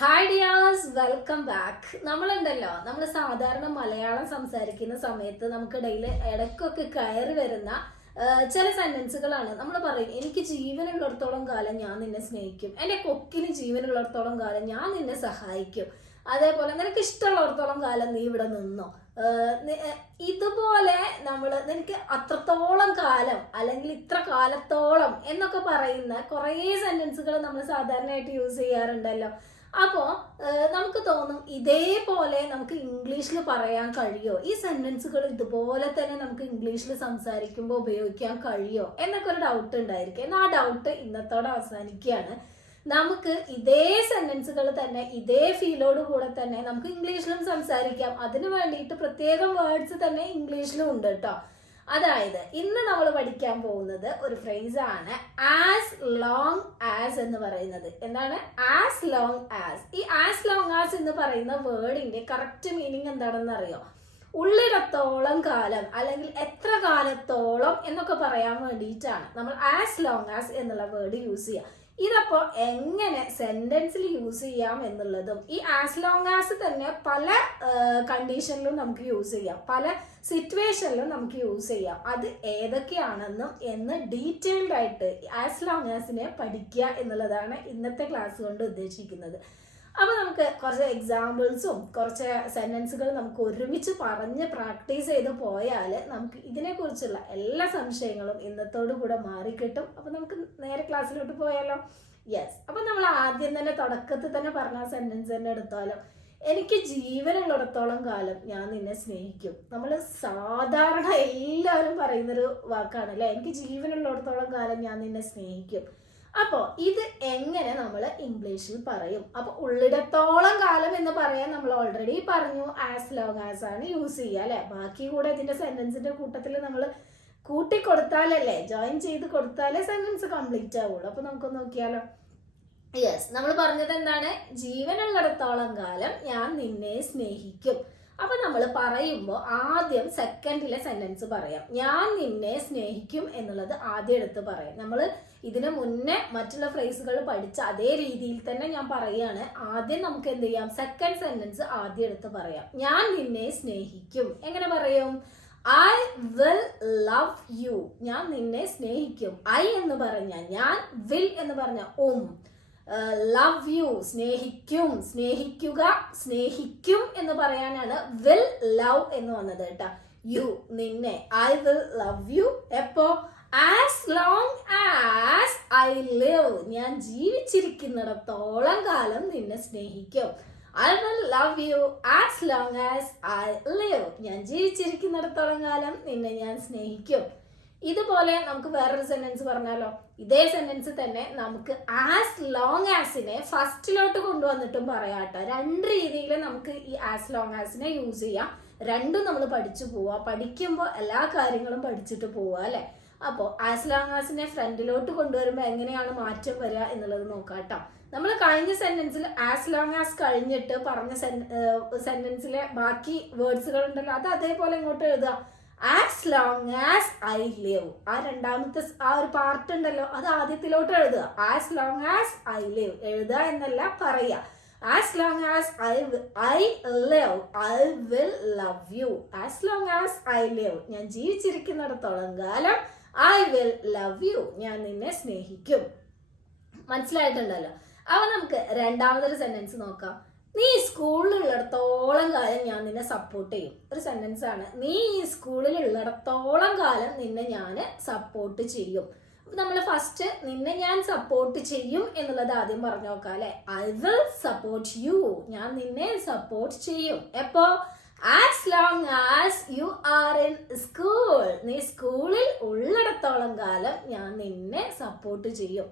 Hi dears welcome back നമ്മളുണ്ടല്ലോ. നമ്മൾ സാധാരണ മലയാളം സംസാരിക്കുന്ന സമയത്ത് നമുക്കിടയിൽ ഇടയ്ക്കൊക്കെ കയറി വരുന്ന ചില സെന്റൻസുകളാണ് നമ്മൾ പറയും എനിക്ക് ജീവനുള്ളിടത്തോളം കാലം ഞാൻ നിന്നെ സ്നേഹിക്കും. എന്റെ കൊക്കിന് ജീവനുള്ളിടത്തോളം കാലം ഞാൻ നിന്നെ സഹായിക്കും. അതേപോലെ നിനക്ക് ഇഷ്ടമുള്ളിടത്തോളം കാലം നീ ഇവിടെ നിന്നോ. ഇതുപോലെ നമ്മൾ നിനക്ക് അത്രത്തോളം കാലം അല്ലെങ്കിൽ ഇത്ര കാലത്തോളം എന്നൊക്കെ പറയുന്ന കുറേ സെന്റൻസുകൾ നമ്മൾ സാധാരണയായിട്ട് യൂസ് ചെയ്യാറുണ്ടല്ലോ. അപ്പോൾ നമുക്ക് തോന്നും ഇതേപോലെ നമുക്ക് ഇംഗ്ലീഷിൽ പറയാൻ കഴിയോ? ഈ സെന്റൻസുകൾ ഇതുപോലെ തന്നെ നമുക്ക് ഇംഗ്ലീഷിൽ സംസാരിക്കുമ്പോൾ ഉപയോഗിക്കാൻ കഴിയോ? എന്നൊക്കെ ഒരു ഡൗട്ട് ഉണ്ടായിരിക്കും. എന്നാൽ ആ ഡൗട്ട് ഇന്നത്തോടെ അവസാനിക്കുകയാണ്. നമുക്ക് ഇതേ സെന്റൻസുകൾ തന്നെ ഇതേ ഫീലോട് കൂടെ തന്നെ നമുക്ക് ഇംഗ്ലീഷിലും സംസാരിക്കാം. അതിന് വേണ്ടിയിട്ട് പ്രത്യേകം വേർഡ്സ് തന്നെ ഇംഗ്ലീഷിലും ഉണ്ട് കേട്ടോ. അതായത് ഇന്ന് നമ്മൾ പഠിക്കാൻ പോകുന്നത് ഒരു ഫ്രേസ് ആണ് ആസ് ലോങ് ആസ് എന്ന് പറയുന്നത്. എന്താണ്? ആസ് ലോങ് ആസ് ഈ ആസ് ലോങ് ആസ് എന്ന് പറയുന്ന വേർഡിന്റെ കറക്റ്റ് മീനിങ് എന്താണെന്ന് അറിയോ? ഉള്ളിടത്തോളം കാലം അല്ലെങ്കിൽ എത്ര കാലത്തോളം എന്നൊക്കെ പറയാൻ വേണ്ടിയിട്ടാണ്. നമ്മൾ ആസ് ലോങ് ആസ് എന്നുള്ള വേർഡ് യൂസ് ചെയ്യുക. ഇതപ്പോൾ എങ്ങനെ സെന്റൻസിൽ യൂസ് ചെയ്യാം എന്നുള്ളതും ഈ ആസ് ലോങ് ആസ് തന്നെ പല കണ്ടീഷനിലും നമുക്ക് യൂസ് ചെയ്യാം. പല സിറ്റുവേഷനിലും നമുക്ക് യൂസ് ചെയ്യാം. അത് ഏതൊക്കെയാണെന്നും എന്ന് ഡീറ്റെയിൽഡ് ആയിട്ട് ആസ് ലോങ് ആസിനെ പഠിക്കുക എന്നുള്ളതാണ് ഇന്നത്തെ ക്ലാസ് കൊണ്ട് ഉദ്ദേശിക്കുന്നത്. അപ്പോൾ നമുക്ക് കുറച്ച് എക്സാമ്പിൾസും കുറച്ച് സെന്റൻസുകൾ നമുക്ക് ഒരുമിച്ച് പറഞ്ഞ് പ്രാക്ടീസ് ചെയ്ത് പോയാൽ നമുക്ക് ഇതിനെക്കുറിച്ചുള്ള എല്ലാ സംശയങ്ങളും ഇന്നത്തോടു കൂടെ മാറിക്കിട്ടും. അപ്പോൾ നമുക്ക് നേരെ ക്ലാസ്സിലോട്ട് പോയാലോ? യെസ് അപ്പോൾ നമ്മൾ ആദ്യം തന്നെ തുടക്കത്തിൽ തന്നെ പറഞ്ഞ സെന്റൻസ് തന്നെ എടുത്താലോ? എനിക്ക് ജീവനുള്ളിടത്തോളം കാലം ഞാൻ നിന്നെ സ്നേഹിക്കും. നമ്മൾ സാധാരണ എല്ലാവരും പറയുന്നൊരു വാക്കാണ് അല്ലേ എനിക്ക് ജീവനുള്ളിടത്തോളം കാലം ഞാൻ നിന്നെ സ്നേഹിക്കും. അപ്പോൾ ഇത് എങ്ങനെ നമ്മൾ ഇംഗ്ലീഷിൽ പറയും? അപ്പോൾ ഉള്ളിടത്തോളം കാലം എന്ന് പറയാൻ നമ്മൾ ഓൾറെഡി പറഞ്ഞു ആസ് ലോങ് ആസ് ആണ് യൂസ് ചെയ്യുക അല്ലേ? ബാക്കി കൂടെ ഇതിന്റെ സെന്റൻസിന്റെ കൂട്ടത്തിൽ നമ്മൾ കൂട്ടി കൊടുത്താലല്ലേ ജോയിൻ ചെയ്ത് കൊടുത്താലേ സെന്റൻസ് കംപ്ലീറ്റ് ആവുള്ളൂ. അപ്പോൾ നമുക്ക് നോക്കിയാലോ. യെസ് നമ്മൾ പറഞ്ഞത് എന്താണ്? ജീവനുള്ളിടത്തോളം കാലം ഞാൻ നിന്നെ സ്നേഹിക്കും. അപ്പൊ നമ്മൾ പറയുമ്പോൾ ആദ്യം സെക്കൻഡിലെ സെന്റൻസ് പറയാം. ഞാൻ നിന്നെ സ്നേഹിക്കും എന്നുള്ളത് ആദ്യം എടുത്ത് പറയാം. നമ്മൾ ഇതിന് മുന്നേ മറ്റുള്ള ഫ്രേസുകൾ പഠിച്ച അതേ രീതിയിൽ തന്നെ ഞാൻ പറയുകയാണ്. ആദ്യം നമുക്ക് എന്ത് ചെയ്യാം? സെക്കൻഡ് സെന്റൻസ് ആദ്യം എടുത്ത് പറയാം. ഞാൻ നിന്നെ സ്നേഹിക്കും. എങ്ങനെ പറയും? ഐ വിൽ ലവ് യു ഞാൻ നിന്നെ സ്നേഹിക്കും. ഐ എന്ന് പറഞ്ഞ ഞാൻ വിൽ എന്ന് പറഞ്ഞ ഉം ലവ് യു സ്നേഹിക്കും സ്നേഹിക്കുക സ്നേഹിക്കും എന്ന് പറയാനാണ് വിൽ ലവ് എന്ന് വന്നത് കേട്ടോ. യു നിന്നെ. ഐ വിൽ ലവ് യു എപ്പോ? As long as I live ഞാൻ ജീവിച്ചിരിക്കുന്നിടത്തോളം കാലം നിന്നെ സ്നേഹിക്കും. I will love you as long as I live ഞാൻ ജീവിച്ചിരിക്കുന്നിടത്തോളം കാലം നിന്നെ ഞാൻ സ്നേഹിക്കും. ഇതുപോലെ നമുക്ക് വേറൊരു സെന്റൻസ് പറഞ്ഞാലോ? ഇതേ സെന്റൻസ് തന്നെ നമുക്ക് ആസ് ലോങ് ആസിനെ ഫസ്റ്റിലോട്ട് കൊണ്ടുവന്നിട്ടും പറയാം കേട്ടോ. രണ്ട് രീതിയിൽ നമുക്ക് ഈ ആസ് ലോങ് ആസിനെ യൂസ് ചെയ്യാം. രണ്ടും നമ്മൾ പഠിച്ചു പോവാ. പഠിക്കുമ്പോൾ എല്ലാ കാര്യങ്ങളും പഠിച്ചിട്ട് പോവാ അല്ലെ? അപ്പോൾ ആസിനെ ഫ്രണ്ടിലോട്ട് കൊണ്ടുവരുമ്പോൾ എങ്ങനെയാണ് മാറ്റം വരിക എന്നുള്ളത് നോക്കാട്ടോ നമ്മൾ കഴിഞ്ഞ സെന്റൻസിൽ ആസ് ലോങ് ആസ് കഴിഞ്ഞിട്ട് പറഞ്ഞ സെന്റൻസിലെ ബാക്കി വേർഡ്സുകൾ ഉണ്ടല്ലോ അത് അതേപോലെ ഇങ്ങോട്ട് എഴുതുക. As long as I live. ആ രണ്ടാമത്തെ ആ ഒരു പാർട്ട് ഉണ്ടല്ലോ അത് ആദ്യത്തിലോട്ട് എഴുതുക. As long as I live. എഴുതുക എന്നല്ല പറയുക. As long as I I live. I will love you. As long as I live. ഞാൻ ജീവിച്ചിരിക്കുന്നിടത്തോളം കാലം ഐ വിൽ ലവ് യു ഞാൻ നിന്നെ സ്നേഹിക്കും. മനസ്സിലായിട്ടുണ്ടല്ലോ? അപ്പൊ നമുക്ക് രണ്ടാമതൊരു സെന്റൻസ് നോക്കാം. നീ സ്കൂളിലുള്ളിടത്തോളം കാലം ഞാൻ നിന്നെ സപ്പോർട്ട് ചെയ്യും. ഒരു സെന്റൻസ് ആണ്. നീ ഈ സ്കൂളിൽ ഉള്ളിടത്തോളം കാലം നിന്നെ ഞാൻ സപ്പോർട്ട് ചെയ്യും. നമ്മൾ ഫസ്റ്റ് നിന്നെ ഞാൻ സപ്പോർട്ട് ചെയ്യും എന്നുള്ളത് ആദ്യം പറഞ്ഞു നോക്കാം അല്ലെ? ഐ വിൽ സപ്പോർട്ട് യു ഞാൻ നിന്നെ സപ്പോർട്ട് ചെയ്യും. എപ്പോ? As long as you are in school നീ സ്കൂളിൽ ഉള്ളിടത്തോളം കാലം ഞാൻ നിന്നെ സപ്പോർട്ട് ചെയ്യും.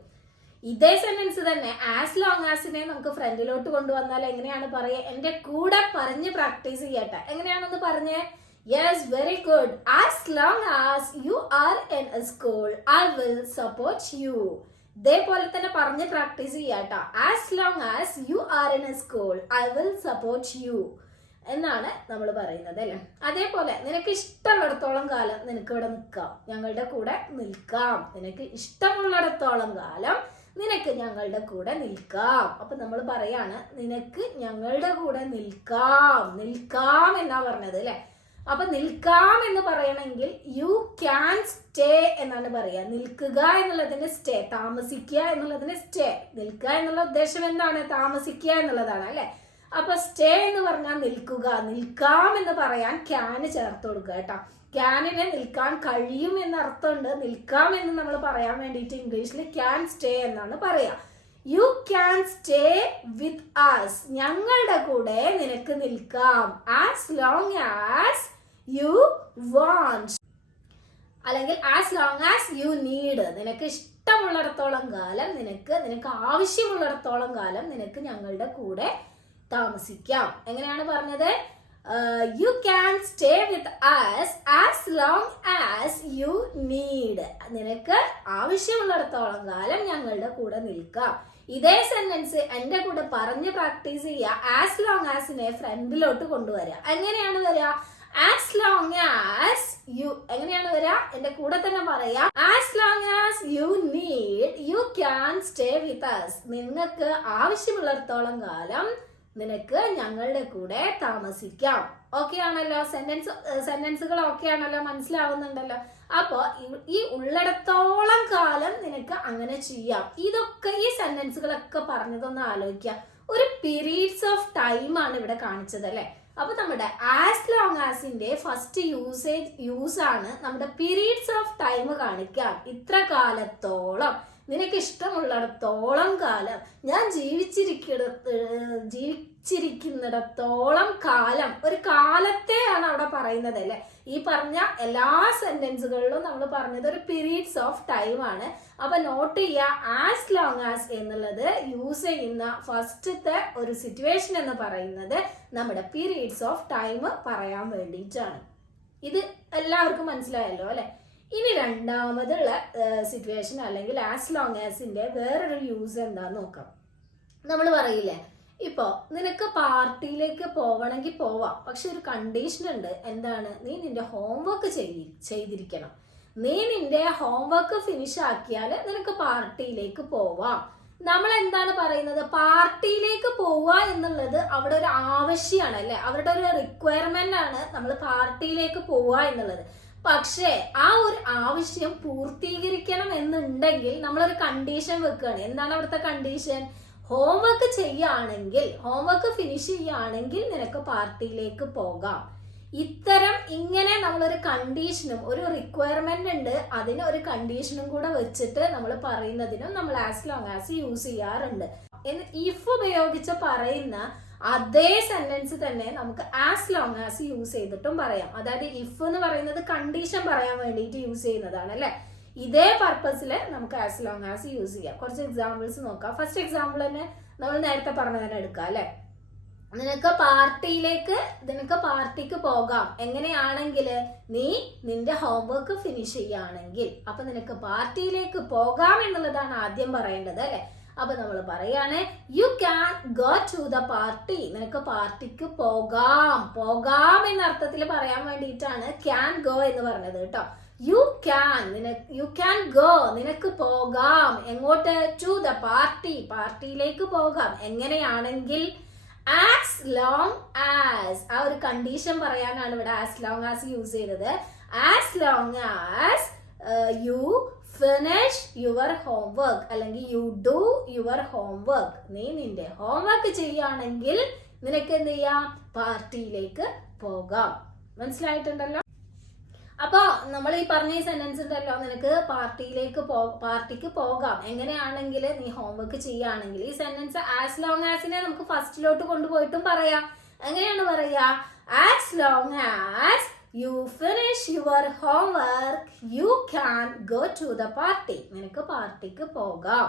ഇതേ സെന്റൻസ് തന്നെ. ആസ് ലോങ് ആസിനെ നമുക്ക് ഫ്രണ്ടിലോട്ട് കൊണ്ടുവന്നാൽ എങ്ങനെയാണ് പറയുക എന്റെ കൂടെ പറഞ്ഞ് പ്രാക്ടീസ് ചെയ്യട്ടെ. എങ്ങനെയാണെന്ന് പറഞ്ഞേ? Yes very good as long as you are in school I will support you ഇതേപോലെ തന്നെ പറഞ്ഞ് പ്രാക്ടീസ് ചെയ്യാട്ടോ. As long as you are in school I will support you എന്നാണ് നമ്മൾ പറയുന്നത് അല്ലേ? അതേപോലെ നിനക്ക് ഇഷ്ടമുള്ളിടത്തോളം കാലം നിനക്ക് ഇവിടെ നിൽക്കാം. ഞങ്ങളുടെ കൂടെ നിൽക്കാം. നിനക്ക് ഇഷ്ടമുള്ളിടത്തോളം കാലം നിനക്ക് ഞങ്ങളുടെ കൂടെ നിൽക്കാം. അപ്പൊ നമ്മൾ പറയാണ് നിനക്ക് ഞങ്ങളുടെ കൂടെ നിൽക്കാം. നിൽക്കാം എന്നാ പറഞ്ഞത് അല്ലെ? അപ്പൊ നിൽക്കാം എന്ന് പറയണമെങ്കിൽ യു ക്യാൻ സ്റ്റേ എന്നാണ് പറയുക നിൽക്കുക എന്നുള്ളതിന് സ്റ്റേ താമസിക്കുക എന്നുള്ളതിന് സ്റ്റേ നിൽക്കുക എന്നുള്ള ഉദ്ദേശം എന്താണ്? താമസിക്കുക എന്നുള്ളതാണ് അല്ലെ? അപ്പൊ സ്റ്റേ എന്ന് പറഞ്ഞാൽ നിൽക്കുക നിൽക്കാം എന്ന് പറയാൻ ക്യാന് ചേർത്ത് കൊടുക്കുക കേട്ടോ. ക്യാനിന് നിൽക്കാൻ കഴിയും എന്ന അർത്ഥമുണ്ട് നിൽക്കാം എന്ന് നമ്മൾ പറയാൻ വേണ്ടിയിട്ട് ഇംഗ്ലീഷിൽ ക്യാൻ സ്റ്റേ എന്നാണ് പറയാ. You can stay with us ഞങ്ങളുടെ കൂടെ നിനക്ക് നിൽക്കാം. As long as you want അല്ലെങ്കിൽ as long as you need നിനക്ക് ഇഷ്ടമുള്ളിടത്തോളം കാലം നിനക്ക് നിനക്ക് ആവശ്യമുള്ളിടത്തോളം കാലം നിനക്ക് ഞങ്ങളുടെ കൂടെ താമസിക്കാം. എങ്ങനെയാണ് പറഞ്ഞത്? You can stay with us as long as you need നിനക്ക് ആവശ്യമുള്ളിടത്തോളം കാലം ഞങ്ങളുടെ കൂടെ നിൽക്കാം. ഇതേ സെന്റൻസ് എന്റെ കൂടെ പറഞ്ഞ് പ്രാക്ടീസ് ചെയ്യുക. ആസ് ലോങ് ആസിനെ ഫ്രണ്ടിലോട്ട് കൊണ്ടുവരിക എങ്ങനെയാണ് വരിക ആസ് ലോങ് ആസ് യു എങ്ങനെയാണ് വരിക എന്റെ കൂടെ തന്നെ പറയാ. As long as you need you can stay with us നിങ്ങൾക്ക് ആവശ്യമുള്ളിടത്തോളം കാലം നിനക്ക് ഞങ്ങളുടെ കൂടെ താമസിക്കാം. ഓക്കെ ആണല്ലോ? സെന്റൻസ് സെന്റൻസുകൾ ഓക്കെ ആണല്ലോ? മനസ്സിലാവുന്നുണ്ടല്ലോ? അപ്പോ ഈ- ഉള്ളിടത്തോളം കാലം നിനക്ക് അങ്ങനെ ചെയ്യാം. ഇതൊക്കെ ഈ സെന്റൻസുകളൊക്കെ പറഞ്ഞതൊന്ന് ആലോചിക്കുക. ഒരു പീരീഡ്സ് ഓഫ് ടൈം ആണ് ഇവിടെ കാണിച്ചത് അല്ലെ? അപ്പൊ നമ്മുടെ ആസ് ലോങ് ആസിന്റെ ഫസ്റ്റ് യൂസേജ് യൂസ് ആണ് നമ്മുടെ പീരീഡ്സ് ഓഫ് ടൈം കാണിക്കാം ഇത്ര കാലത്തോളം. നിനക്ക് ഇഷ്ടമുള്ളിടത്തോളം കാലം ഞാൻ ജീവിച്ചിരിക്കിടത്ത് ജീവിച്ചിരിക്കുന്നിടത്തോളം കാലം ഒരു കാലത്തെയാണ് അവിടെ പറയുന്നത് അല്ലേ? ഈ പറഞ്ഞ എല്ലാ സെന്റൻസുകളിലും നമ്മൾ പറഞ്ഞത് ഒരു പീരീഡ്സ് ഓഫ് ടൈം ആണ്. അപ്പൊ നോട്ട് ചെയ്യുക ആസ് ലോങ് ആസ് എന്നുള്ളത് യൂസ് ചെയ്യുന്ന ഫസ്റ്റത്തെ ഒരു സിറ്റുവേഷൻ എന്ന് പറയുന്നത് നമ്മുടെ പീരീഡ്സ് ഓഫ് ടൈം പറയാൻ വേണ്ടിയിട്ടാണ്. ഇത് എല്ലാവർക്കും മനസ്സിലായല്ലോ അല്ലെ? ഇനി രണ്ടാമതുള്ള സിറ്റുവേഷൻ അല്ലെങ്കിൽ ആസ് ലോങ് ആസിന്റെ വേറൊരു യൂസ് എന്താന്ന് നോക്കാം. നമ്മൾ പറയില്ലേ ഇപ്പോ നിനക്ക് പാർട്ടിയിലേക്ക് പോവണമെങ്കിൽ പോവാം. പക്ഷെ ഒരു കണ്ടീഷൻ ഉണ്ട്. എന്താണ്? നീ നിന്റെ ഹോംവർക്ക് ചെയ്തി ചെയ്തിരിക്കണം. നീ നിന്റെ ഹോംവർക്ക് ഫിനിഷ് ആക്കിയാൽ നിനക്ക് പാർട്ടിയിലേക്ക് പോവാം. നമ്മൾ എന്താണ് പറയുന്നത്? പാർട്ടിയിലേക്ക് പോവുക എന്നുള്ളത് അവിടെ ഒരു ആവശ്യമാണ് അല്ലെ? അവരുടെ ഒരു റിക്വയർമെന്റ് ആണ് നമ്മൾ പാർട്ടിയിലേക്ക് പോവുക എന്നുള്ളത്. പക്ഷേ ആ ഒരു ആവശ്യം പൂർത്തീകരിക്കണം എന്നുണ്ടെങ്കിൽ നമ്മളൊരു കണ്ടീഷൻ വെക്കുകയാണ്. എന്താണ് അവിടുത്തെ കണ്ടീഷൻ ഹോംവർക്ക് ചെയ്യുകയാണെങ്കിൽ ഹോംവർക്ക് ഫിനിഷ് ചെയ്യുകയാണെങ്കിൽ നിനക്ക് പാർട്ടിയിലേക്ക് പോകാം. ഇത്തരം ഇങ്ങനെ നമ്മളൊരു കണ്ടീഷനും ഒരു റിക്വയർമെന്റ് ഉണ്ട്. അതിന് ഒരു കണ്ടീഷനും കൂടെ വെച്ചിട്ട് നമ്മൾ പറയുന്നതിനും നമ്മൾ ആസ് ലോങ് ആസ് യൂസ് ചെയ്യാറുണ്ട്. ഇഫ് ഉപയോഗിച്ച് പറയുന്ന അതേ സെന്റൻസ് തന്നെ നമുക്ക് ആസ് ലോങ് ആസ് യൂസ് ചെയ്തിട്ടും പറയാം. അതായത് ഇഫ് എന്ന് പറയുന്നത് കണ്ടീഷൻ പറയാൻ വേണ്ടിയിട്ട് യൂസ് ചെയ്യുന്നതാണ് അല്ലെ? ഇതേ പർപ്പസിൽ നമുക്ക് ആസ് ലോങ് ആസ് യൂസ് ചെയ്യാം. കുറച്ച് എക്സാമ്പിൾസ് നോക്കാം. ഫസ്റ്റ് എക്സാമ്പിൾ തന്നെ നമ്മൾ നേരത്തെ പറഞ്ഞ തന്നെ എടുക്കാം അല്ലെ? നിനക്ക് പാർട്ടിയിലേക്ക് നിനക്ക് പാർട്ടിക്ക് പോകാം. എങ്ങനെയാണെങ്കിൽ നീ നിന്റെ ഹോംവർക്ക് ഫിനിഷ് ചെയ്യുകയാണെങ്കിൽ അപ്പൊ നിനക്ക് പാർട്ടിയിലേക്ക് പോകാം എന്നുള്ളതാണ് ആദ്യം പറയേണ്ടത് അല്ലെ? അപ്പൊ നമ്മൾ പറയാണ് you can go to the party നിനക്ക് പാർട്ടിക്ക് പോകാം. പോകാം എന്ന അർത്ഥത്തിൽ പറയാൻ വേണ്ടിയിട്ടാണ് ക്യാൻ ഗോ എന്ന് പറഞ്ഞത് കേട്ടോ. യു ക്യാൻ നിനക്ക് യു ക്യാൻ ഗോ നിനക്ക് പോകാം. എങ്ങോട്ട്? ടു ദ പാർട്ടി പാർട്ടിയിലേക്ക് പോകാം. എങ്ങനെയാണെങ്കിൽ ആസ് ലോങ് ആസ് ആ ഒരു കണ്ടീഷൻ പറയാനാണ് ഇവിടെ ആസ് ലോങ് ആസ് യൂസ് ചെയ്തത്. As long as you finish your homework അല്ലെങ്കിൽ you do your homework നീ നിന്റെ ഹോം വർക്ക് ചെയ്യുകയാണെങ്കിൽ നിനക്ക് എന്ത് ചെയ്യാം? പാർട്ടിയിലേക്ക് പോകാം. മനസ്സിലായിട്ടുണ്ടല്ലോ? അപ്പൊ നമ്മൾ ഈ പറഞ്ഞ ഈ സെന്റൻസ് ഉണ്ടല്ലോ. നിനക്ക് പാർട്ടിയിലേക്ക് പോ പാർട്ടിക്ക് പോകാം. എങ്ങനെയാണെങ്കിൽ നീ ഹോംവർക്ക് ചെയ്യുകയാണെങ്കിൽ ഈ സെന്റൻസ് ആസ് ലോങ് ആസിനെ നമുക്ക് ഫസ്റ്റിലോട്ട് കൊണ്ടുപോയിട്ടും പറയാം. എങ്ങനെയാണ് പറയാ? As long as you finish your homework you can go to the party നിനക്ക് പാർട്ടിക്ക് പോകാം.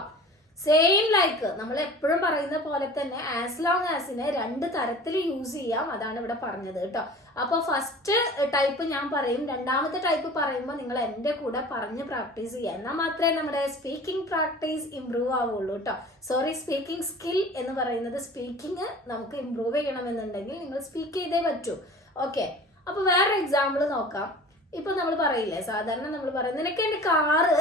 സെയിം ലൈക്ക് നമ്മൾ എപ്പോഴും പറയുന്ന പോലെ തന്നെ ആസ് ലോങ് ആസിനെ രണ്ട് തരത്തിൽ യൂസ് ചെയ്യാം. അതാണ് ഇവിടെ പറഞ്ഞത് കേട്ടോ. അപ്പോൾ ഫസ്റ്റ് ടൈപ്പ് ഞാൻ പറയും. രണ്ടാമത്തെ ടൈപ്പ് പറയുമ്പോൾ നിങ്ങൾ എന്റെ കൂടെ പറഞ്ഞ് പ്രാക്ടീസ് ചെയ്യുക. എന്നാൽ മാത്രമേ നമ്മുടെ സ്പീക്കിംഗ് പ്രാക്ടീസ് ഇമ്പ്രൂവ് ആവുള്ളൂ കേട്ടോ. സോറി സ്പീക്കിംഗ് സ്കിൽ എന്ന് പറയുന്നത് സ്പീക്കിംഗ് നമുക്ക് ഇമ്പ്രൂവ് ചെയ്യണമെന്നുണ്ടെങ്കിൽ നിങ്ങൾ സ്പീക്ക് ചെയ്തേ പറ്റൂ. ഓക്കെ അപ്പോൾ വേറെ എക്സാമ്പിൾ നോക്കാം. ഇപ്പൊ നമ്മൾ പറയില്ലേ സാധാരണ നമ്മൾ പറയും നിനക്ക് എന്റെ കാറ്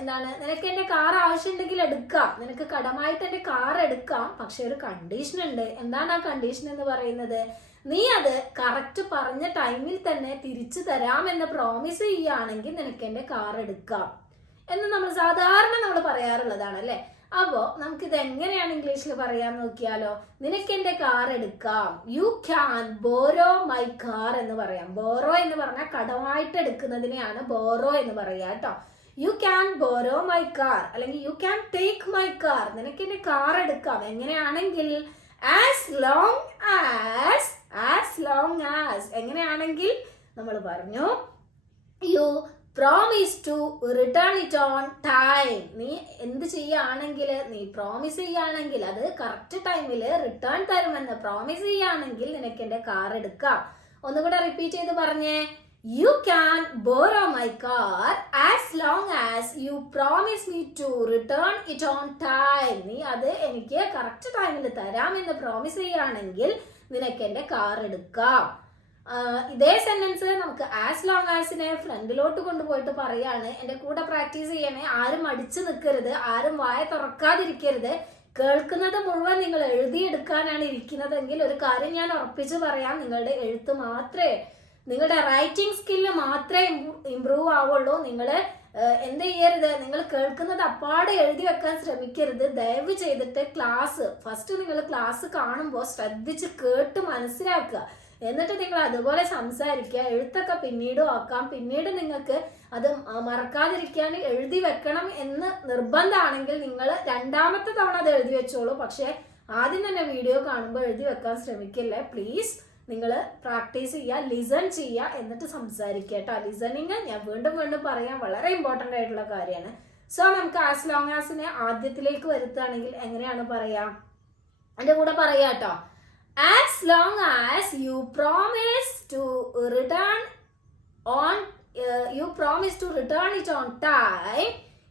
എന്താണ് നിനക്ക് എന്റെ കാർ ആവശ്യമുണ്ടെങ്കിൽ എടുക്കാം. നിനക്ക് കടമായിട്ട് എന്റെ കാർ എടുക്കാം. പക്ഷെ ഒരു കണ്ടീഷൻ ഉണ്ട്. എന്താണ് ആ കണ്ടീഷൻ എന്ന് പറയുന്നത്? നീ അത് കറക്റ്റ് പറഞ്ഞ ടൈമിൽ തന്നെ തിരിച്ചു തരാമെന്ന് പ്രോമിസ് ചെയ്യുകയാണെങ്കിൽ നിനക്ക് എന്റെ കാർ എടുക്കാം. എന്ന് നമ്മൾ സാധാരണ നമ്മൾ പറയാറുള്ളതാണ് അല്ലേ? അപ്പോ ഇത് എങ്ങനെയാണ് ഇംഗ്ലീഷിൽ പറയാൻ നോക്കിയാലോ? നിനക്ക് എന്റെ കാർ എടുക്കാം. You can borrow my car എന്ന് പറയാം. ബോറോ എന്ന് പറഞ്ഞാൽ കടമായിട്ട് എടുക്കുന്നതിനെയാണ് ബോറോ എന്ന് പറയുക കേട്ടോ you can borrow my car അല്ലെങ്കിൽ you can take my car നിനക്ക് എന്റെ കാർ എടുക്കാം. എങ്ങനെയാണെങ്കിൽ as long as as long as എങ്ങനെയാണെങ്കിൽ നമ്മൾ പറഞ്ഞു you promise to return it on time നീ എന്ത് ചെയ്യുകയാണെങ്കിൽ നീ പ്രോമിസ് ചെയ്യുകയാണെങ്കിൽ അത് കറക്റ്റ് ടൈമിൽ റിട്ടേൺ തരുമെന്ന് പ്രോമിസ് ചെയ്യുകയാണെങ്കിൽ നിനക്ക് എന്റെ കാർ എടുക്കാം. ഒന്നുകൂടെ റിപ്പീറ്റ് ചെയ്ത് പറഞ്ഞേ. You can borrow my car as long as you promise me to return it on time നീ അത് എനിക്ക് കറക്റ്റ് ടൈമിൽ തരാമെന്ന് പ്രോമിസ് ചെയ്യുകയാണെങ്കിൽ നിനക്ക് എന്റെ കാർ എടുക്കാം. ഇതേ സെന്റൻസ് നമുക്ക് ആസ് ലോങ് ആസിനെ ഫ്രണ്ടിലോട്ട് കൊണ്ടുപോയിട്ട് പറയാണ്. എന്റെ കൂടെ പ്രാക്ടീസ് ചെയ്യണേ ആരും അടിച്ചു നിൽക്കരുത് ആരും വായ തുറക്കാതിരിക്കരുത്. കേൾക്കുന്നത് മുഴുവൻ നിങ്ങൾ എഴുതിയെടുക്കാനാണ് ഇരിക്കുന്നതെങ്കിൽ ഒരു കാര്യം ഞാൻ ഉറപ്പിച്ചു പറയാം നിങ്ങളുടെ എഴുത്ത് മാത്രമേ നിങ്ങളുടെ റൈറ്റിംഗ് സ്കില്ല് മാത്രമേ ഇമ്പ്രൂവ് ആവുള്ളൂ. നിങ്ങൾ എന്ത് ചെയ്യരുത് നിങ്ങൾ കേൾക്കുന്നത് അപ്പാടെ എഴുതി വെക്കാൻ ശ്രമിക്കരുത്. ദയവ് ചെയ്തിട്ട് ക്ലാസ് ഫസ്റ്റ് നിങ്ങൾ ക്ലാസ് കാണുമ്പോൾ ശ്രദ്ധിച്ച് കേട്ട് മനസ്സിലാക്കുക. എന്നിട്ട് നിങ്ങൾ അതുപോലെ സംസാരിക്കുക എഴുത്തൊക്കെ പിന്നീടും ആക്കാം പിന്നീട് നിങ്ങൾക്ക് അത് മറക്കാതിരിക്കാൻ എഴുതി വെക്കണം എന്ന് നിർബന്ധമാണെങ്കിൽ നിങ്ങൾ രണ്ടാമത്തെ തവണ അത് എഴുതി വെച്ചോളൂ. പക്ഷേ ആദ്യം തന്നെ വീഡിയോ കാണുമ്പോൾ എഴുതി വെക്കാൻ ശ്രമിക്കില്ലേ? പ്ലീസ് നിങ്ങൾ പ്രാക്ടീസ് ചെയ്യുക ലിസൺ ചെയ്യുക എന്നിട്ട് സംസാരിക്കുക കേട്ടോ. ലിസണിങ് ഞാൻ വീണ്ടും വീണ്ടും പറയാൻ വളരെ ഇമ്പോർട്ടന്റ് ആയിട്ടുള്ള കാര്യമാണ്. സോ നമുക്ക് ആസ് ലോങ് ആസിനെ ആദ്യത്തിലേക്ക് വരുത്തുകയാണെങ്കിൽ എങ്ങനെയാണ് പറയാ? എന്റെ കൂടെ പറയാ കേട്ടോ. As long as you promise to return on you promise to return it on time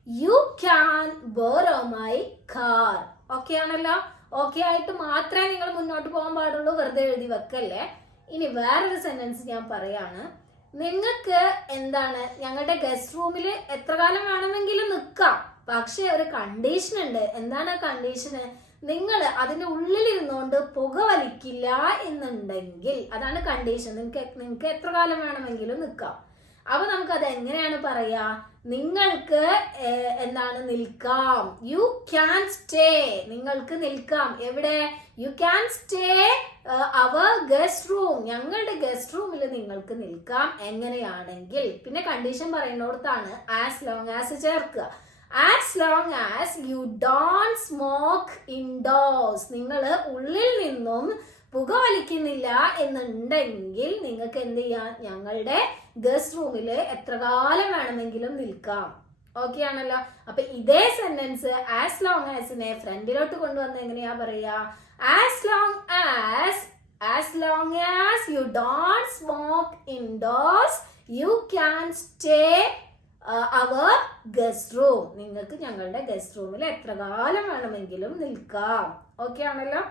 you can borrow my car okay ആണല്ലോ? ഓക്കെ ആയിട്ട് മാത്രമേ നിങ്ങൾ മുന്നോട്ട് പോകാൻ പാടുള്ളൂ. വെറുതെ എഴുതി വെക്കല്ലേ? ഇനി വേറൊരു സെന്റൻസ് ഞാൻ പറയാണ്. നിങ്ങൾക്ക് എന്താണ്? ഞങ്ങളുടെ ഗസ്റ്റ് റൂമിൽ എത്ര കാലം വേണമെങ്കിലും നിൽക്കാം. പക്ഷെ ഒരു കണ്ടീഷൻ ഉണ്ട്. എന്താണ് കണ്ടീഷന് നിങ്ങൾ അതിന്റെ ഉള്ളിൽ ഇരുന്നുകൊണ്ട് പുക വലിക്കില്ല എന്നുണ്ടെങ്കിൽ അതാണ് കണ്ടീഷൻ നിങ്ങൾക്ക് നിങ്ങൾക്ക് എത്ര കാലം വേണമെങ്കിലും നിൽക്കാം അപ്പൊ നമുക്ക് അത് എങ്ങനെയാണ് പറയാ? നിങ്ങൾക്ക് എന്താണ് നിൽക്കാം. യു ക്യാൻ സ്റ്റേ നിങ്ങൾക്ക് നിൽക്കാം. എവിടെ? You can stay our guest room ഞങ്ങളുടെ ഗസ്റ്റ് റൂമിൽ നിങ്ങൾക്ക് നിൽക്കാം. എങ്ങനെയാണെങ്കിൽ. പിന്നെ കണ്ടീഷൻ പറയുന്നിടത്താണ് ആസ് ലോങ് ആസ് ചേർക്കുക. As long as you don't smoke indoors നിങ്ങൾ ഉള്ളിൽ നിന്നും പുക വലിക്കുന്നില്ല എന്നുണ്ടെങ്കിൽ നിങ്ങൾക്ക് എന്ത് ചെയ്യാം? ഞങ്ങളുടെ ഗസ്റ്റ് റൂമിൽ എത്ര കാലം വേണമെങ്കിലും നിൽക്കാം. ഓക്കെ ആണല്ലോ? അപ്പൊ ഇതേ സെന്റൻസ് ആസ് ലോങ് ആസിനെ ഫ്രണ്ടിലോട്ട് കൊണ്ടുവന്ന് എങ്ങനെയാ പറയാ? As long as as long as you don't smoke indoors you can stay our guest room നിങ്ങൾക്ക് ഞങ്ങളുടെ ഗസ്റ്റ് റൂമിൽ എത്ര കാലം വേണമെങ്കിലും നിൽക്കാം. ഓക്കെ ആണല്ലോ?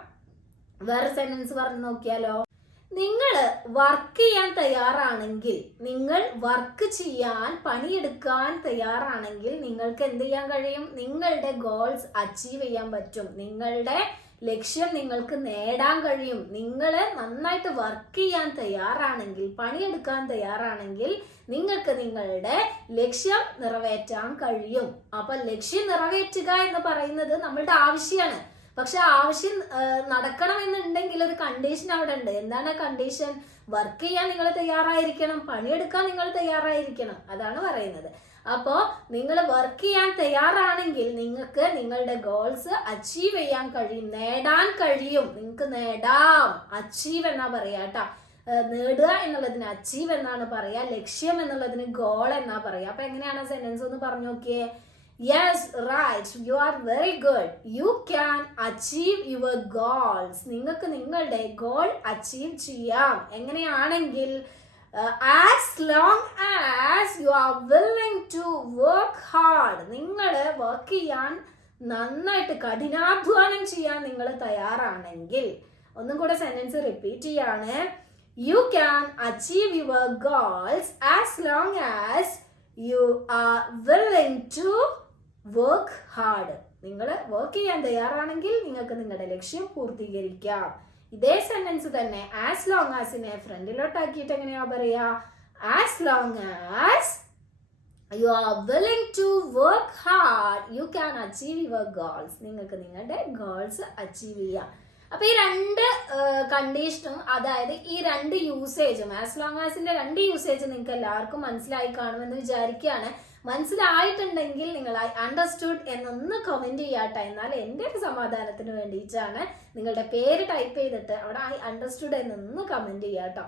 വേറെ സെന്റൻസ് പറഞ്ഞു നോക്കിയാലോ? നിങ്ങൾ വർക്ക് ചെയ്യാൻ തയ്യാറാണെങ്കിൽ നിങ്ങൾ വർക്ക് ചെയ്യാൻ പണിയെടുക്കാൻ തയ്യാറാണെങ്കിൽ നിങ്ങൾക്ക് എന്ത് ചെയ്യാൻ കഴിയും? നിങ്ങളുടെ ഗോൾസ് അച്ചീവ് ചെയ്യാൻ പറ്റും. നിങ്ങളുടെ ലക്ഷ്യം നിങ്ങൾക്ക് നേടാൻ കഴിയും. നിങ്ങൾ നന്നായിട്ട് വർക്ക് ചെയ്യാൻ തയ്യാറാണെങ്കിൽ പണിയെടുക്കാൻ തയ്യാറാണെങ്കിൽ നിങ്ങൾക്ക് നിങ്ങളുടെ ലക്ഷ്യം നിറവേറ്റാൻ കഴിയും. അപ്പൊ ലക്ഷ്യം നിറവേറ്റുക എന്ന് പറയുന്നത് നമ്മളുടെ ആവശ്യമാണ് പക്ഷെ ആവശ്യം നടക്കണമെന്നുണ്ടെങ്കിൽ ഒരു കണ്ടീഷൻ അവിടെ ഉണ്ട്. എന്താണ് കണ്ടീഷൻ വർക്ക് ചെയ്യാൻ നിങ്ങൾ തയ്യാറായിരിക്കണം പണിയെടുക്കാൻ നിങ്ങൾ തയ്യാറായിരിക്കണം അതാണ് പറയുന്നത്. അപ്പോ നിങ്ങൾ വർക്ക് ചെയ്യാൻ തയ്യാറാണെങ്കിൽ നിങ്ങൾക്ക് നിങ്ങളുടെ ഗോൾസ് അച്ചീവ് ചെയ്യാൻ കഴിയും നേടാൻ കഴിയും. നിങ്ങൾക്ക് നേടാം. അച്ചീവ് എന്നാ പറയാ കേട്ടോ നേടുക എന്നുള്ളതിന് അച്ചീവ് എന്നാണ് പറയാ. ലക്ഷ്യം എന്നുള്ളതിന് ഗോൾ എന്നാ പറയാ. അപ്പൊ എങ്ങനെയാണ് സെന്റൻസ് ഒന്ന് പറഞ്ഞു നോക്കിയേ? Yes right you are very good you can achieve your goals നിങ്ങൾക്ക് നിങ്ങളുടെ ഗോൾ അച്ചീവ് ചെയ്യാം. എങ്ങനെയാണെങ്കിൽ as long as you are willing to work hard നിങ്ങൾ വർക്ക് ചെയ്യാൻ നന്നായിട്ട് കഠിനാധ്വാനം ചെയ്യാൻ നിങ്ങൾ തയ്യാറാണെങ്കിൽ ഒന്നും കൂടെ സെന്റൻസ് റിപ്പീറ്റ് ചെയ്യാണ്. You can achieve your goals as long as you are willing to work hard നിങ്ങൾ വർക്ക് ചെയ്യാൻ തയ്യാറാണെങ്കിൽ നിങ്ങൾക്ക് നിങ്ങളുടെ ലക്ഷ്യം പൂർത്തീകരിക്കാം. ഇതേ സെന്റൻസ് തന്നെ ആസ് ലോങ് ആസിനെ ഫ്രണ്ടിലോട്ടാക്കിയിട്ട് എങ്ങനെയാ പറയാ? As long as you are willing to work hard you can achieve your goals നിങ്ങൾക്ക് നിങ്ങളുടെ ഗോൾസ് അച്ചീവ് ചെയ്യാം. അപ്പൊ ഈ രണ്ട് കണ്ടീഷനും അതായത് ഈ രണ്ട് യൂസേജും ആസ് ലോങ് ആസിന്റെ രണ്ട് യൂസേജ് നിങ്ങൾക്ക് എല്ലാവർക്കും മനസ്സിലായി കാണുമെന്ന് വിചാരിക്കുകയാണ്. മനസ്സിലായിട്ടുണ്ടെങ്കിൽ നിങ്ങൾ അണ്ടർസ്റ്റുഡ് എന്നൊന്ന് കമന്റ് ചെയ്യാട്ടെ. എന്നാൽ എന്റെ ഒരു സമാധാനത്തിന് വേണ്ടിയിട്ടാണ് നിങ്ങളുടെ പേര് ടൈപ്പ് ചെയ്തിട്ട് അവിടെ ഐ അണ്ടർസ്റ്റുഡ് എന്നൊന്ന് കമന്റ് ചെയ്യാട്ടോ.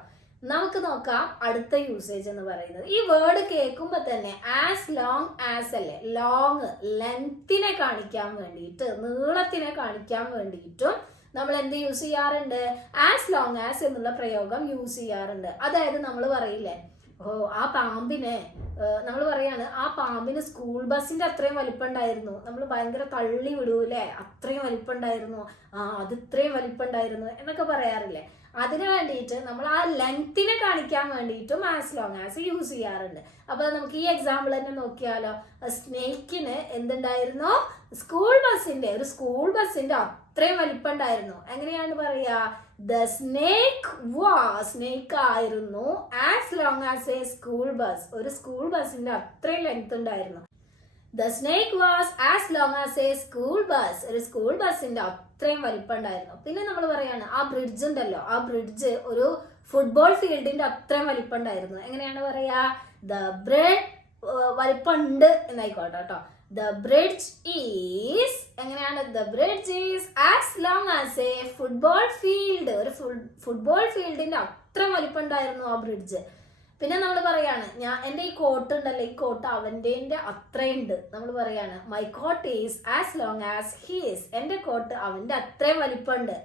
നമുക്ക് നോക്കാം അടുത്ത യൂസേജ് എന്ന് പറയുന്നത്. ഈ വേർഡ് കേൾക്കുമ്പോൾ തന്നെ ആസ് ലോങ് ആസ് അല്ലേ? ലോങ് ലെങ്തിനെ കാണിക്കാൻ വേണ്ടിയിട്ട് നീളത്തിനെ കാണിക്കാൻ വേണ്ടിയിട്ടും നമ്മൾ എന്ത് യൂസ് ചെയ്യാറുണ്ട്? ആസ് ലോങ് ആസ് എന്നുള്ള പ്രയോഗം യൂസ് ചെയ്യാറുണ്ട്. അതായത് നമ്മൾ പറയില്ലേ ഓ ആ പാമ്പിനെ നമ്മൾ പറയാണ് ആ പാമ്പിന് സ്കൂൾ ബസ്സിന്റെ അത്രയും വലിപ്പം ഉണ്ടായിരുന്നു നമ്മൾ ഭയങ്കര തള്ളി വിടൂലേ അത്രയും വലിപ്പം ഉണ്ടായിരുന്നു ആ അത് ഇത്രയും വലിപ്പം ഉണ്ടായിരുന്നു എന്നൊക്കെ പറയാറില്ലേ? അതിന് വേണ്ടിയിട്ട് നമ്മൾ ആ ലെങ്തിനെ കാണിക്കാൻ വേണ്ടിയിട്ടും ആസ് ലോങ് ആസ് യൂസ് ചെയ്യാറുണ്ട്. അപ്പൊ നമുക്ക് ഈ എക്സാമ്പിൾ തന്നെ നോക്കിയാലോ. സ്നേക്കിന് എന്തുണ്ടായിരുന്നു? സ്കൂൾ ബസ്സിന്റെ ഒരു സ്കൂൾ ബസ്സിന്റെ അത്രയും വലിപ്പം ഉണ്ടായിരുന്നു എങ്ങനെയാണ് പറയാ ദ സ്നേക്ക് വാ സ്നേക്ക് ആയിരുന്നു. As long as a school bus ഒരു സ്കൂൾ ബസ്സിന്റെ അത്രയും ലെങ്ത് ഉണ്ടായിരുന്നു. The snake was as long as a school bus ഒരു സ്കൂൾ ബസ്സിന്റെ അത്രയും വലിപ്പം ഉണ്ടായിരുന്നു. പിന്നെ നമ്മൾ പറയാണ് ആ ബ്രിഡ്ജ് ഉണ്ടല്ലോ. ആ ബ്രിഡ്ജ് ഒരു ഫുട്ബോൾ ഫീൽഡിന്റെ അത്രയും വലിപ്പം ഉണ്ടായിരുന്നു. എങ്ങനെയാണ് പറയാ? ദ ബ്രിഡ് വലിപ്പം ഉണ്ട് എന്നായിക്കോട്ടെ കേട്ടോ. ദ ബ്രിഡ്ജ് ഈസ് എങ്ങനെയാണ് the bridge is as long as a football field ഒരു ഫുട്ബോൾ ഫീൽഡിന്റെ അത്ര വലിപ്പം ഉണ്ടായിരുന്നു ആ ബ്രിഡ്ജ് പിന്നെ നമ്മൾ പറയാണ് ഞാൻ എന്റെ ഈ കോട്ട് ഉണ്ടല്ലോ ഈ കോട്ട് അവന്റെ അത്രയുണ്ട്. നമ്മൾ പറയാണ് my coat is as long as his എന്റെ കോട്ട് അവന്റെ അത്രയും വലിപ്പമുണ്ട്.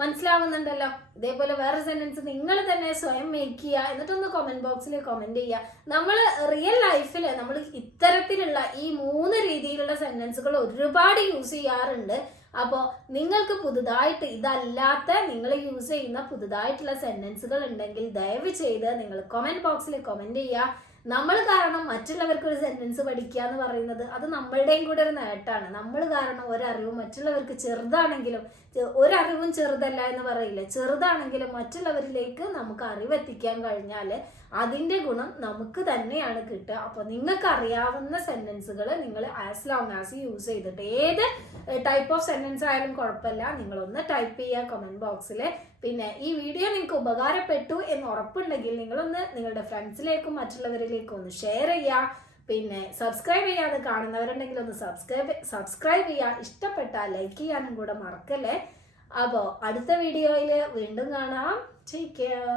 മനസ്സിലാവുന്നുണ്ടല്ലോ. ഇതേപോലെ വേറെ സെന്റൻസ് നിങ്ങൾ തന്നെ സ്വയം മേക്ക് ചെയ്യുക എന്നിട്ടൊന്ന് കമന്റ് ബോക്സിൽ കമന്റ് ചെയ്യുക. നമ്മൾ റിയൽ ലൈഫിൽ നമ്മൾ ഇത്തരത്തിലുള്ള ഈ മൂന്ന് രീതിയിലുള്ള സെന്റൻസുകൾ ഒരുപാട് യൂസ് ചെയ്യാറുണ്ട്. അപ്പോൾ നിങ്ങൾക്ക് പുതുതായിട്ട് ഇതല്ലാത്ത നിങ്ങൾ യൂസ് ചെയ്യുന്ന പുതുതായിട്ടുള്ള സെന്റൻസുകൾ ഉണ്ടെങ്കിൽ ദയവ് ചെയ്ത് നിങ്ങൾ കമന്റ് ബോക്സിൽ കമന്റ് ചെയ്യുക. നമ്മൾ കാരണം മറ്റുള്ളവർക്ക് ഒരു സെന്റൻസ് പഠിക്കുക എന്ന് പറയുന്നത് അത് നമ്മളുടെയും കൂടെ ഒരു നേട്ടമാണ് നമ്മൾ കാരണം ഒരറിവ് മറ്റുള്ളവർക്ക് ചെറുതാണെങ്കിലും ഒരറിവും ചെറുതല്ല എന്ന് പറയില്ല? ചെറുതാണെങ്കിലും മറ്റുള്ളവരിലേക്ക് നമുക്ക് അറിവ് എത്തിക്കാൻ കഴിഞ്ഞാൽ അതിന്റെ ഗുണം നമുക്ക് തന്നെയാണ് കിട്ടുക. അപ്പോൾ നിങ്ങൾക്ക് അറിയാവുന്ന സെന്റൻസുകൾ നിങ്ങൾ ആസ് ലോങ് ആസ് യൂസ് ചെയ്തിട്ട് ഏത് ടൈപ്പ് ഓഫ് സെന്റൻസ് ആയാലും കുഴപ്പമില്ല. നിങ്ങളൊന്ന് ടൈപ്പ് ചെയ്യുക കമന്റ് ബോക്സിൽ പിന്നെ ഈ വീഡിയോ നിങ്ങൾക്ക് ഉപകാരപ്പെട്ടു എന്ന് ഉറപ്പുണ്ടെങ്കിൽ നിങ്ങളൊന്ന് നിങ്ങളുടെ ഫ്രണ്ട്സിലേക്കും മറ്റുള്ളവരിലേക്കും ഒന്ന് ഷെയർ ചെയ്യുക. പിന്നെ സബ്സ്ക്രൈബ് ചെയ്യാതെ കാണുന്നവരുണ്ടെങ്കിൽ ഒന്ന് സബ്സ്ക്രൈബ് സബ്സ്ക്രൈബ് ചെയ്യുക ഇഷ്ടപ്പെട്ടാൽ ലൈക്ക് ചെയ്യാനും കൂടെ മറക്കല്ലേ. അപ്പോൾ അടുത്ത വീഡിയോയിൽ വീണ്ടും കാണാം. Take care